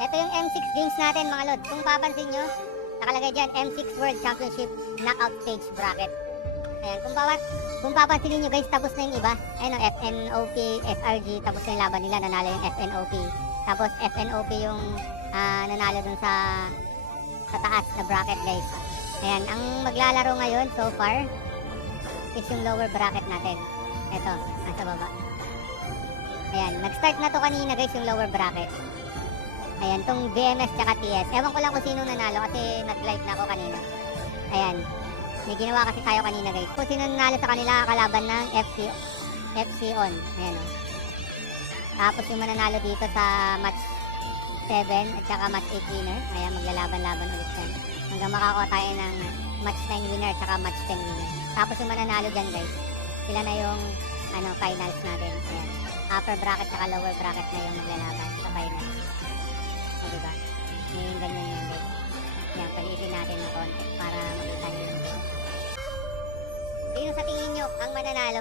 Ito yung M6 games natin mga lod. Kung papansin nyo, nakalagay dyan M6 World Championship Knockout Stage Bracket. Ayan, kung papansinin nyo guys, tapos na yung iba. Ayun o, FNOP, SRG, tapos na yung laban nila, nanalo yung FNOP. Tapos FNOP yung nanalo dun sa taas na bracket guys. Ayan, ang maglalaro ngayon so far is yung lower bracket natin. Ito, nasa baba. Ayan, nag-start na to kanina guys yung lower bracket. Ayan, tong BMS tsaka TS. Ewan ko lang kung sino nanalo kasi nag-live na ako kanina. Ayan, may ginawa kasi tayo kanina guys. Kung sino nanalo sa kanila kalaban ng FC on. Ayan o. Tapos yung mananalo dito sa match 7 at saka match 8 winner. Ayan, maglalaban-laban ulit yan. Hanggang makakuha tayo ng match 9 winner at saka match 10 winner. Tapos yung mananalo dyan guys, sila na yung finals natin. Ayan, upper bracket saka lower bracket na yung maglalaban sa finals. O diba? Ngayon ganyan yan guys. Yan, palitin natin ng konti para makita nyo yung game. Sino sa tingin nyo ang mananalo?